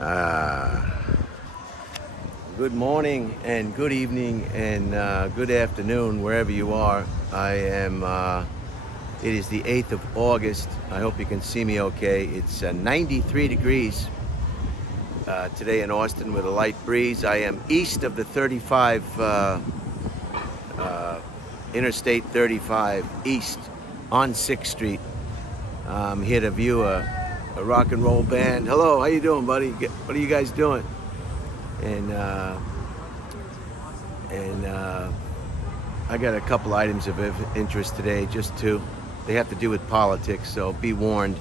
Uh, Good morning and good evening and good afternoon wherever you are. It is the 8th of August. I hope you can see me okay. It's 93 degrees today in Austin with a light breeze. I am east of the 35, Interstate 35 East on 6th Street. I'm here to view a rock and roll band. Hello, how you doing, buddy? What are you guys doing? And I got a couple items of interest today, just two. They have to do with politics, so be warned.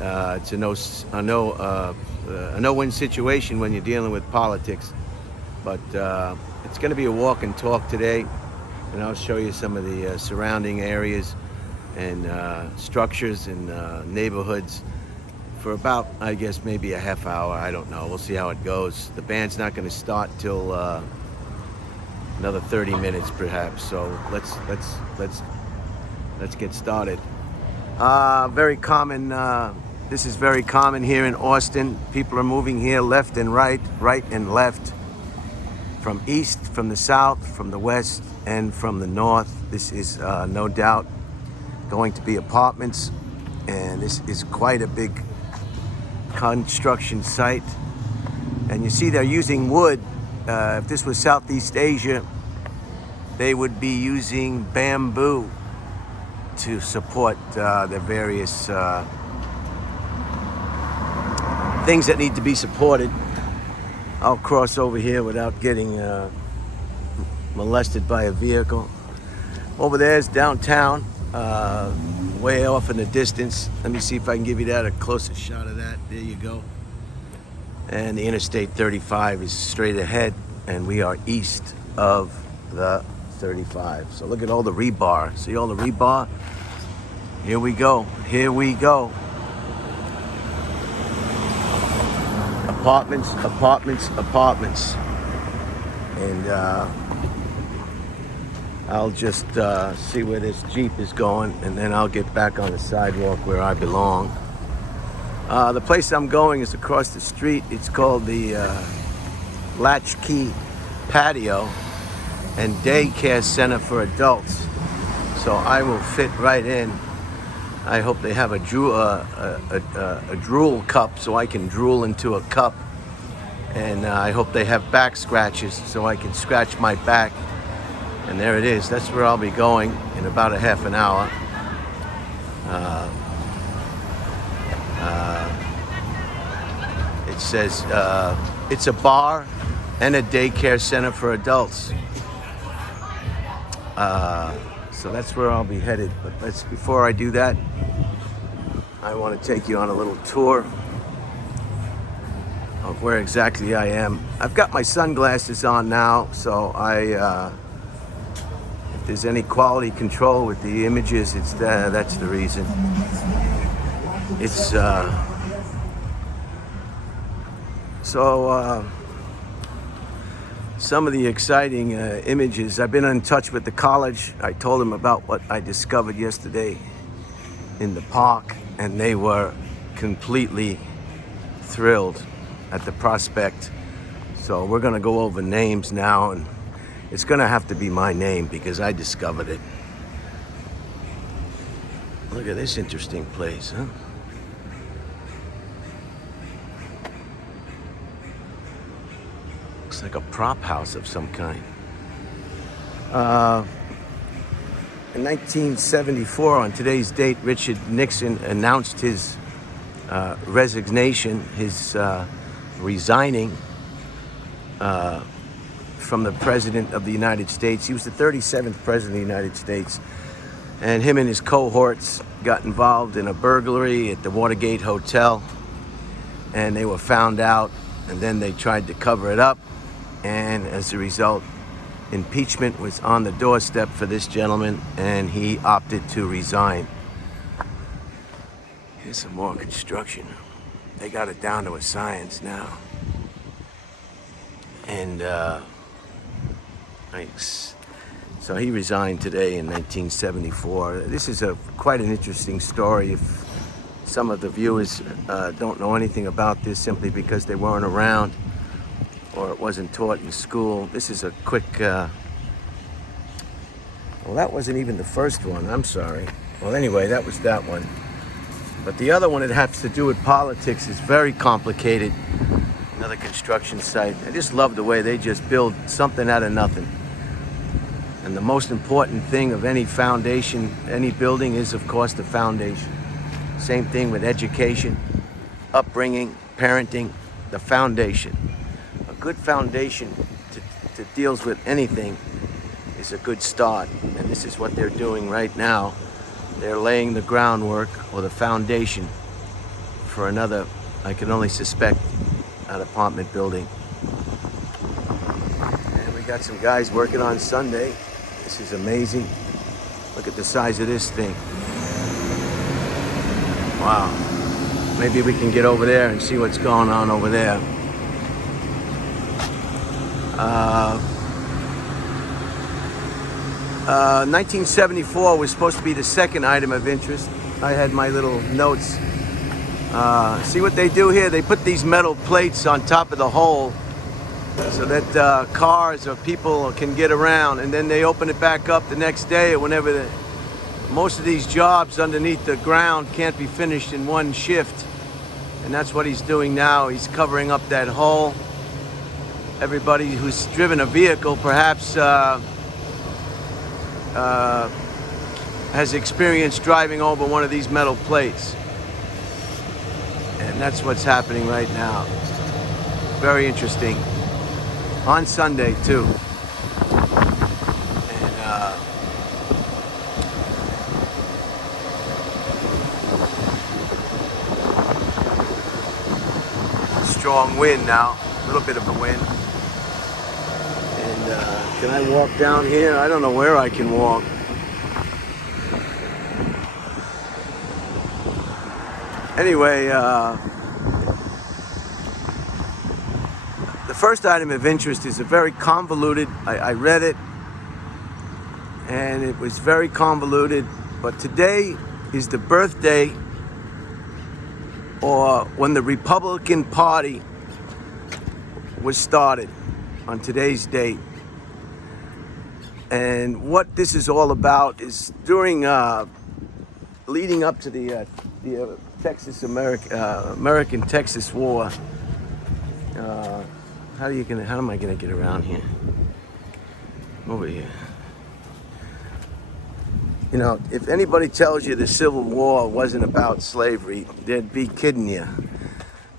It's a no-win situation when you're dealing with politics. But it's going to be a walk and talk today, and I'll show you some of the surrounding areas and structures and neighborhoods for about, I guess, maybe a half hour. I don't know. We'll see how it goes. The band's not going to start till another 30 minutes, perhaps. So let's get started. Very common. This is very common here in Austin. People are moving here left and right, right and left, from east, from the south, from the west, and from the north. This is no doubt going to be apartments, and this is quite a big construction site. And you see they're using wood. If this was Southeast Asia, they would be using bamboo to support the various things that need to be supported. I'll cross over here without getting molested by a vehicle. Over there is downtown, way off in the distance. Let me see if I can give you a closer shot of that. There you go. And the Interstate 35 is straight ahead, and we are east of the 35. So look at all the rebar. See all the rebar? Here we go. Here we go. Apartments, apartments, apartments. And I'll just see where this Jeep is going, and then I'll get back on the sidewalk where I belong. The place I'm going is across the street. It's called the Latchkey Patio and Daycare Center for Adults. So I will fit right in. I hope they have a drool cup so I can drool into a cup. And I hope they have back scratches so I can scratch my back. And there it is. That's where I'll be going in about a half an hour. It says it's a bar and a daycare center for adults. So that's where I'll be headed. But before I do that, I want to take you on a little tour of where exactly I am. I've got my sunglasses on now, so if there's any quality control with the images, that's the reason. It's some of the exciting images. I've been in touch with the college. I told them about what I discovered yesterday in the park, and they were completely thrilled at the prospect. So we're gonna go over names now, and it's gonna have to be my name because I discovered it. Look at this interesting place, huh? Looks like a prop house of some kind. In 1974, on today's date, Richard Nixon announced his resignation, his resigning from the President of the United States. He was the 37th President of the United States. And him and his cohorts got involved in a burglary at the Watergate Hotel. And they were found out, and then they tried to cover it up. And as a result, impeachment was on the doorstep for this gentleman, and he opted to resign. Here's some more construction. They got it down to a science now. And so he resigned today in 1974. This is quite an interesting story. If Some of the viewers don't know anything about this simply because they weren't around or it wasn't taught in school. This is a quick, well, that wasn't even the first one, I'm sorry. Well, anyway, that was that one. But the other one, it has to do with politics, is very complicated. Another construction site. I just love the way they just build something out of nothing. And the most important thing of any foundation, any building, is of course the foundation. Same thing with education, upbringing, parenting, the foundation. A good foundation that deals with anything is a good start. And this is what they're doing right now. They're laying the groundwork or the foundation for another, I can only suspect, an apartment building. And we got some guys working on Sunday. This is amazing. Look at the size of this thing. Wow. Maybe we can get over there and see what's going on over there. 1974 was supposed to be the second item of interest. I had my little notes. See what they do here? They put these metal plates on top of the hole so that cars or people can get around, and then they open it back up the next day or whenever. Most of these jobs underneath the ground can't be finished in one shift, and that's what he's doing now. He's covering up that hole. Everybody who's driven a vehicle perhaps has experienced driving over one of these metal plates. And that's what's happening right now. Very interesting. On Sunday, too. And strong wind now. A little bit of a wind. And can I walk down here? I don't know where I can walk. Anyway, the first item of interest is a very convoluted, I read it, and it was very convoluted, but today is the birthday, or when the Republican Party was started, on today's date. And what this is all about is during, leading up to the American Texas War. How am I gonna get around here? Over here. You know, if anybody tells you the Civil War wasn't about slavery, they'd be kidding you.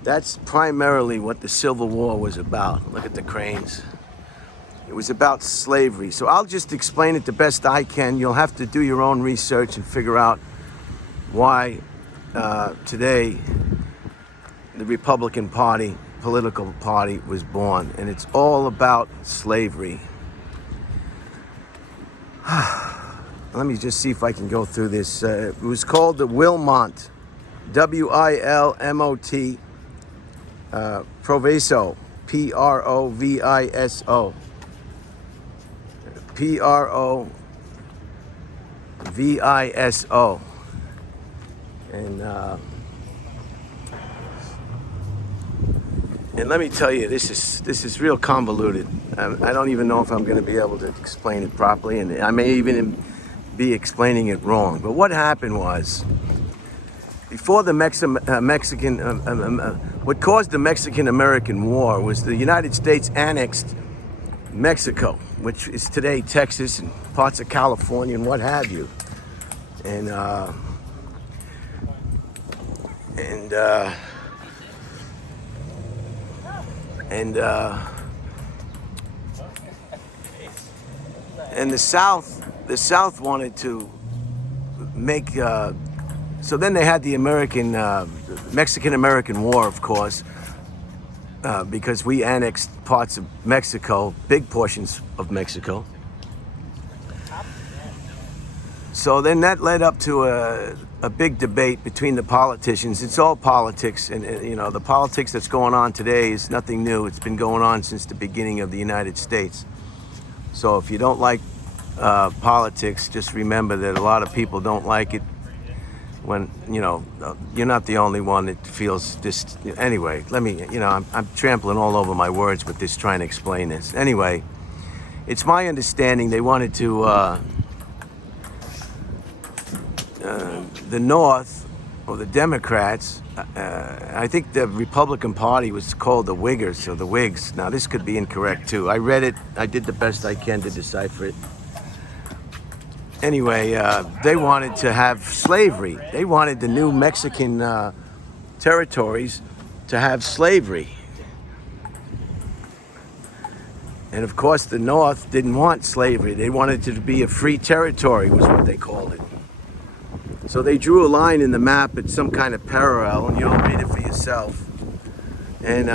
That's primarily what the Civil War was about. Look at the cranes. It was about slavery. So I'll just explain it the best I can. You'll have to do your own research and figure out why today the Republican Party, political party, was born. And it's all about slavery. Let me just see if I can go through this. It was called the Wilmot, W-I-L-M-O-T, Proviso, P-R-O-V-I-S-O. P-R-O-V-I-S-O. And let me tell you, this is real convoluted. I don't even know if I'm going to be able to explain it properly, and I may even be explaining it wrong. But what happened was, before the what caused the Mexican-American War was the United States annexed Mexico, which is today Texas and parts of California and what have you. And the South wanted to make, so then they had the Mexican-American War, of course, because we annexed parts of Mexico, big portions of Mexico. So then that led up to a big debate between the politicians. It's all politics, and you know, the politics that's going on today is nothing new. It's been going on since the beginning of the United States. So if you don't like politics, just remember that a lot of people don't like it. when, you're not the only one that feels this. Anyway, let me, I'm trampling all over my words with this, trying to explain this. Anyway, it's my understanding they wanted to, the North, or the Democrats, I think the Republican Party was called the Wiggers, or the Whigs. Now, this could be incorrect, too. I read it. I did the best I can to decipher it. Anyway, they wanted to have slavery. They wanted the new Mexican territories to have slavery. And of course, the North didn't want slavery. They wanted it to be a free territory, was what they called it. So they drew a line in the map at some kind of parallel, and you'll read it for yourself. And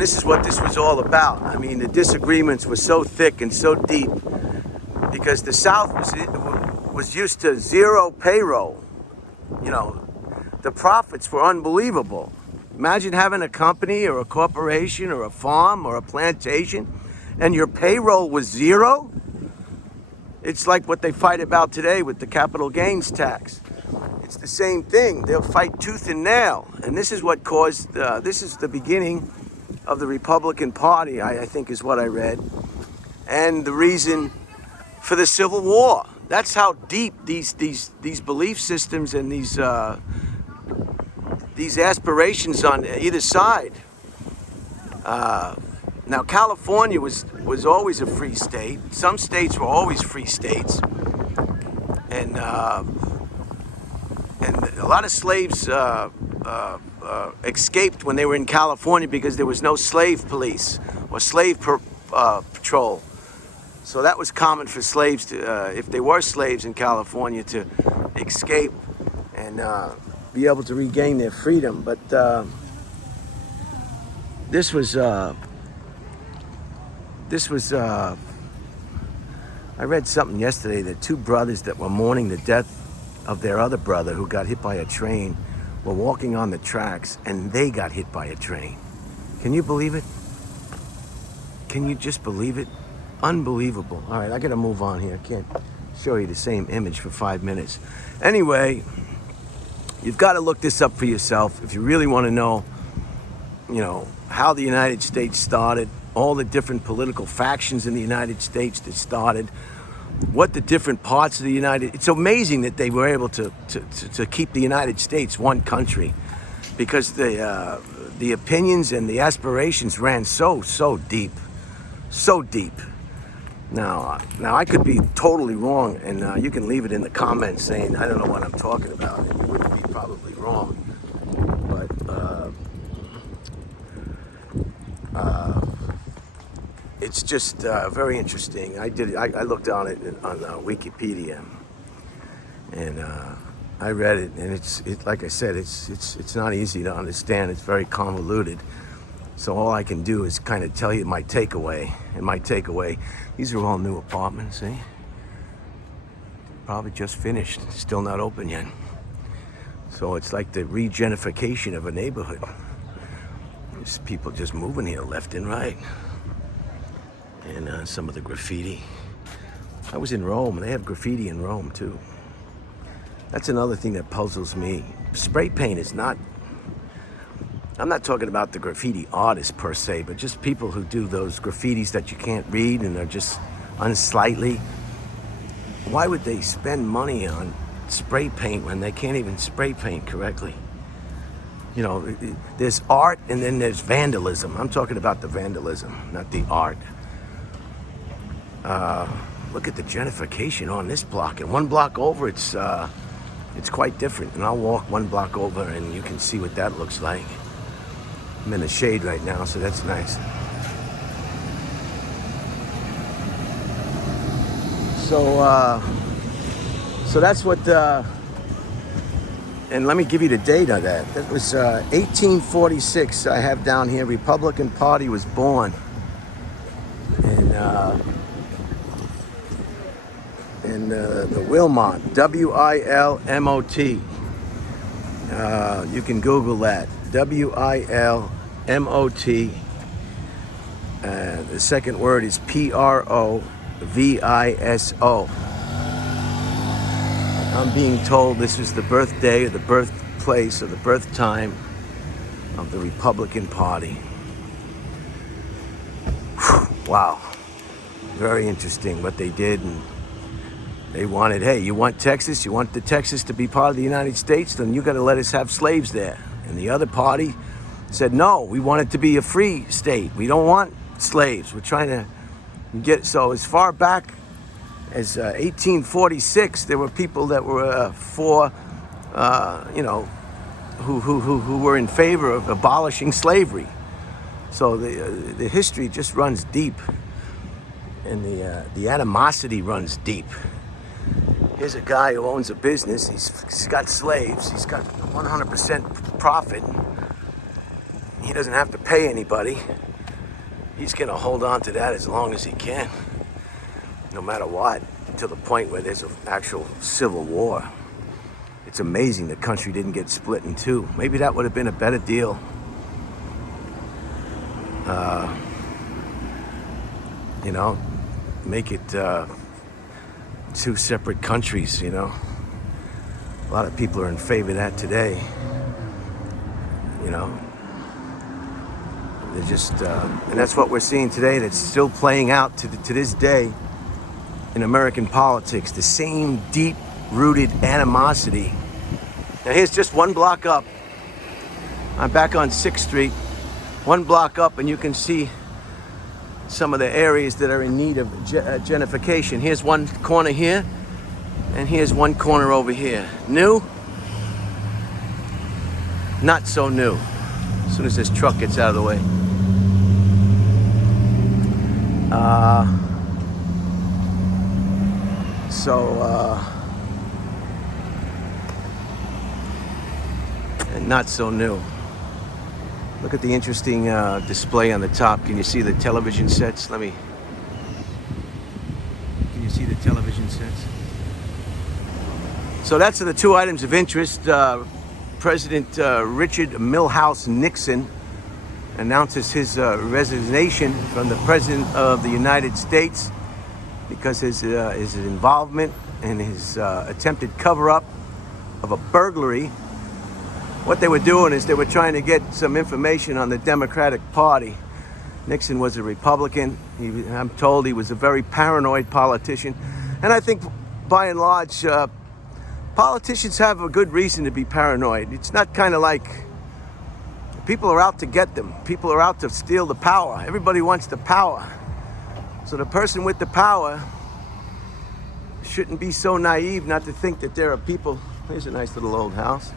this is what this was all about. I mean, the disagreements were so thick and so deep because the South was used to zero payroll. The profits were unbelievable. Imagine having a company or a corporation or a farm or a plantation and your payroll was zero. It's like what they fight about today with the capital gains tax. It's the same thing. They'll fight tooth and nail. And this is what caused, this is the beginning of the Republican Party, I think is what I read. And the reason for the Civil War. That's how deep these belief systems and these aspirations on either side. Now, California was always a free state. Some states were always free states, and a lot of slaves escaped when they were in California because there was no slave police or slave patrol. So that was common for slaves to, if they were slaves in California, to escape and be able to regain their freedom. But this was I read something yesterday that two brothers that were mourning the death of their other brother who got hit by a train were walking on the tracks and they got hit by a train. Can you believe it? Can you just believe it? Unbelievable. All right, I gotta move on here. I can't show you the same image for 5 minutes. Anyway, you've got to look this up for yourself if you really want to know, how the United States started, all the different political factions in the United States that started, what the different parts of the it's amazing that they were able to keep the United States one country, because the opinions and the aspirations ran so deep. Now I could be totally wrong, and you can leave it in the comments saying I don't know what I'm talking about, and you would be probably wrong, but it's just very interesting. I looked on it on Wikipedia, and I read it, and it's like I said, it's not easy to understand. It's very convoluted. So all I can do is kind of tell you my takeaway. And my takeaway, these are all new apartments, see? Probably just finished, still not open yet. So it's like the regentrification of a neighborhood. There's people just moving here left and right. And some of the graffiti. I was in Rome, and they have graffiti in Rome too. That's another thing that puzzles me. Spray paint is not, I'm not talking about the graffiti artists per se, but just people who do those graffitis that you can't read and they're just unsightly. Why would they spend money on spray paint when they can't even spray paint correctly? There's art and then there's vandalism. I'm talking about the vandalism, not the art. Look at the gentrification on this block, and one block over it's quite different. And I'll walk one block over and you can see what that looks like. I'm in the shade right now, so that's nice. So that's what, and let me give you the date of that. That was 1846. I have down here, Republican Party was born. And the Wilmot, W-I-L-M-O-T. You can Google that. W-I-L-M-O-T. The second word is P-R-O-V-I-S-O. I'm being told this was the birthday or the birthplace or the birth time of the Republican Party. Wow. Very interesting what they did. And they wanted, hey, you want Texas? You want the Texas to be part of the United States? Then you got to let us have slaves there. And the other party said, no, we want it to be a free state. We don't want slaves. We're trying to get, so as far back as 1846, there were people that were for, who were in favor of abolishing slavery. So the history just runs deep, and the animosity runs deep. Here's a guy who owns a business. He's got slaves. He's got 100% profit. He doesn't have to pay anybody. He's gonna hold on to that as long as he can, no matter what, to the point where there's an actual civil war. It's amazing the country didn't get split in two. Maybe that would have been a better deal. Make it two separate countries, A lot of people are in favor of that today. They're just, and that's what we're seeing today. That's still playing out to this day in American politics. The same deep-rooted animosity. Now here's just one block up. I'm back on 6th Street. One block up, and you can see some of the areas that are in need of gentrification. Here's one corner here, and here's one corner over here. New? Not so new. As soon as this truck gets out of the way. And not so new. Look at the interesting display on the top. Can you see the television sets? Can you see the television sets? So that's the two items of interest. President Richard Milhouse Nixon announces his resignation from the President of the United States because his involvement in his attempted cover-up of a burglary. What they were doing is they were trying to get some information on the Democratic Party. Nixon was a Republican. I'm told he was a very paranoid politician. And I think, by and large, politicians have a good reason to be paranoid. It's not kind of like people are out to get them. People are out to steal the power. Everybody wants the power. So the person with the power shouldn't be so naive not to think that there are people. Here's a nice little old house.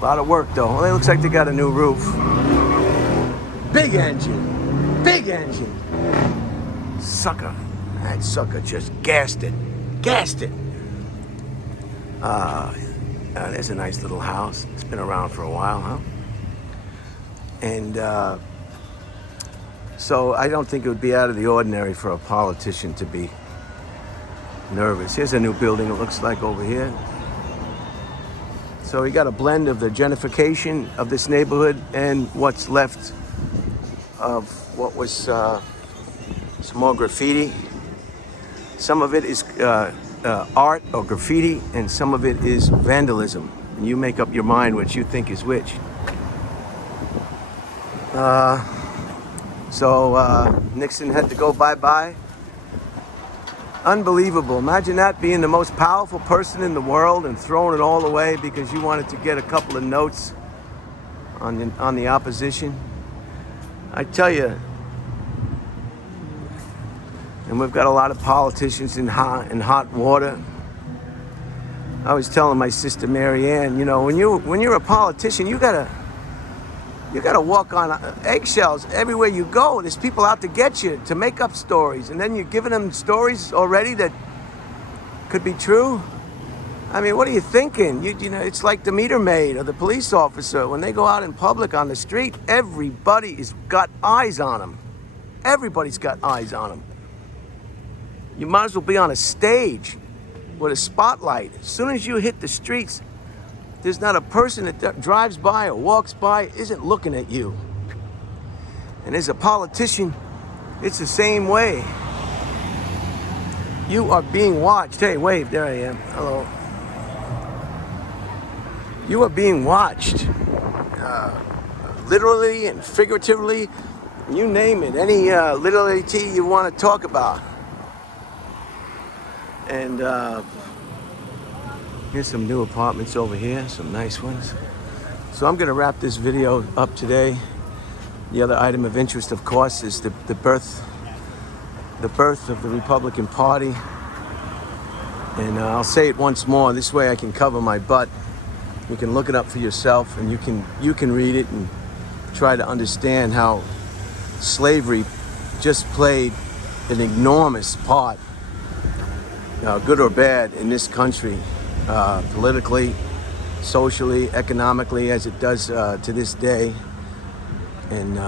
A lot of work, though. Well, it looks like they got a new roof. Big engine. Big engine. Sucker. That sucker just gassed it. Gassed it. There's a nice little house. It's been around for a while, huh? And so I don't think it would be out of the ordinary for a politician to be nervous. Here's a new building, it looks like, over here. So we got a blend of the gentrification of this neighborhood and what's left of what was some more graffiti. Some of it is art or graffiti, and some of it is vandalism. And you make up your mind what you think is which. So Nixon had to go bye-bye. Unbelievable. Imagine that, being the most powerful person in the world and throwing it all away because you wanted to get a couple of notes on the opposition. I tell you, and we've got a lot of politicians in hot water. I was telling my sister Mary Ann, when you're a politician, you gotta walk on eggshells everywhere you go. There's people out to get you, to make up stories, and then you're giving them stories already that could be true. I mean, what are you thinking? It's like the meter maid or the police officer. When they go out in public on the street, everybody's got eyes on them. Everybody's got eyes on them. You might as well be on a stage with a spotlight. As soon as you hit the streets, there's not a person that drives by or walks by isn't looking at you. And as a politician, it's the same way. You are being watched. Hey, wave. There I am. Hello. You are being watched. Literally and figuratively. You name it. Any literality you want to talk about. And here's some new apartments over here. Some nice ones. So I'm going to wrap this video up today. The other item of interest, of course, is the birth of the Republican Party. And I'll say it once more. This way I can cover my butt. You can look it up for yourself, and you can read it and try to understand how slavery just played an enormous part, good or bad, in this country, politically, socially, economically, as it does to this day. And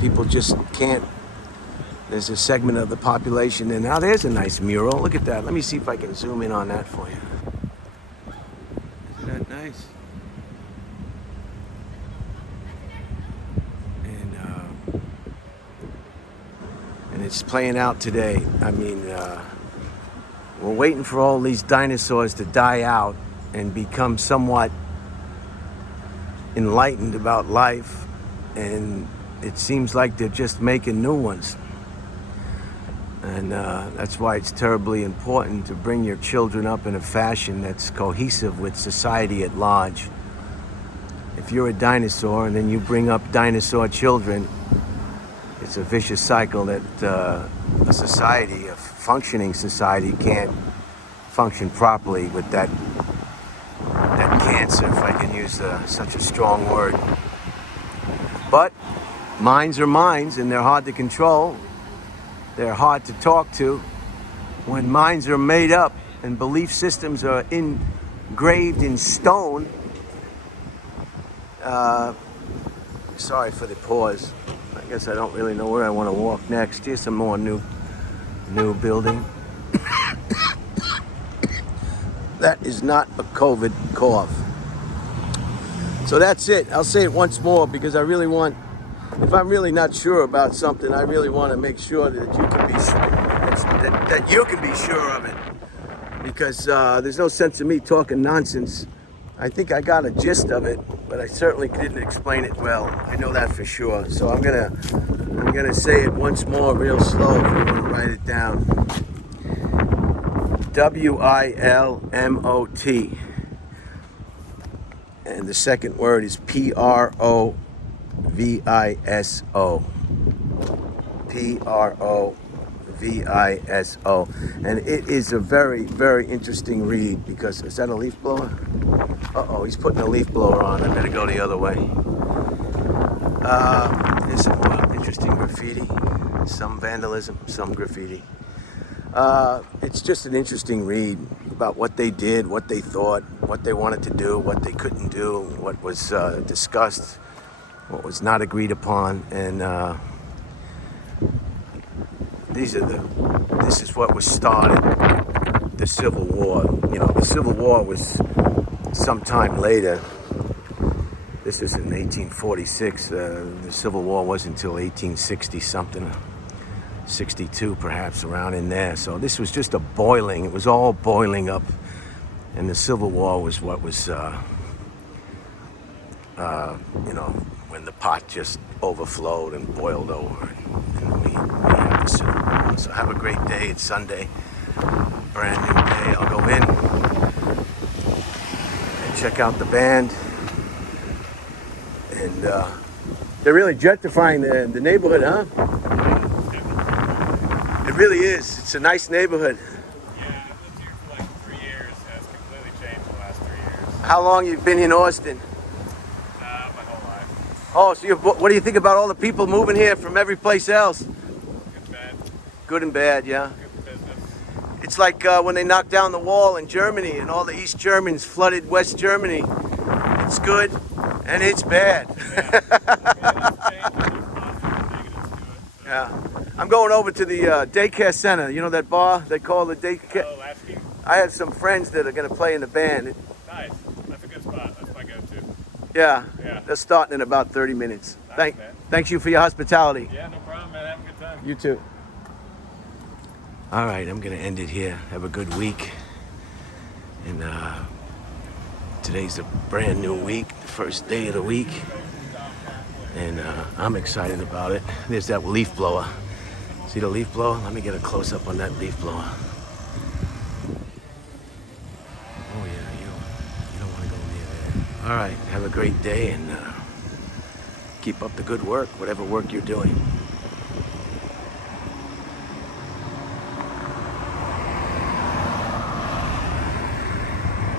people just can't. There's a segment of the population, and now there's a nice mural. Look at that. Let me see if I can zoom in on that for you. Isn't that nice? And it's playing out today. I mean, we're waiting for all these dinosaurs to die out and become somewhat enlightened about life, and it seems like they're just making new ones. And that's why it's terribly important to bring your children up in a fashion that's cohesive with society at large. If you're a dinosaur and then you bring up dinosaur children, it's a vicious cycle that a society, a functioning society, can't function properly with that cancer, if I can use such a strong word. But minds are minds, and they're hard to control. They're hard to talk to. When minds are made up and belief systems are engraved in stone. Sorry for the pause. I guess I don't really know where I want to walk next. Here's some more new building. That is not a COVID cough. So that's it. I'll say it once more because I really want, if I'm really not sure about something, I really want to make sure that you can be that you can be sure of it. Because there's no sense in me talking nonsense. I think I got a gist of it, but I certainly didn't explain it well. I know that for sure. So I'm gonna say it once more, real slow. If you want to write it down. WILMOT. And the second word is PROVISO. PROVISO. And it is a very, very interesting read because, is that a leaf blower? Uh-oh, he's putting a leaf blower on. I better go the other way. There's some interesting graffiti. Some vandalism, some graffiti. It's just an interesting read about what they did, what they thought, what they wanted to do, what they couldn't do, what was discussed, what was not agreed upon, and this is what was started, the Civil War. You know, the Civil War was sometime later. This is in 1846. The Civil War wasn't until 1860 something. 62 perhaps, around in there. So this was just a boiling. It was all boiling up, and the Civil War was what was when the pot just overflowed and boiled over, and we had the Civil War. So have a great day. It's Sunday, brand new day. I'll go in and check out the band, and they're really gentrifying the neighborhood, huh? It really is. It's a nice neighborhood. Yeah, I've lived here for like 3 years. It's completely changed the last 3 years. How long you been in Austin? My whole life. Oh, so what do you think about all the people moving here from every place else? Good and bad. Good and bad, yeah. Good business. It's like when they knocked down the wall in Germany and all the East Germans flooded West Germany. It's good and it's bad. Yeah. I'm going over to the daycare center. You know that bar they call the daycare? Oh, Latchkey? I have some friends that are going to play in the band. Nice. That's a good spot. That's my go-to. Yeah. Yeah. They're starting in about 30 minutes. Nice, man. Thanks you for your hospitality. Yeah, no problem, man. Have a good time. You too. All right, I'm gonna end it here. Have a good week. And today's a brand new week, the first day of the week. And I'm excited about it. There's that leaf blower. See the leaf blower? Let me get a close up on that leaf blower. Oh yeah, you don't want to go near there. All right, have a great day and keep up the good work, whatever work you're doing.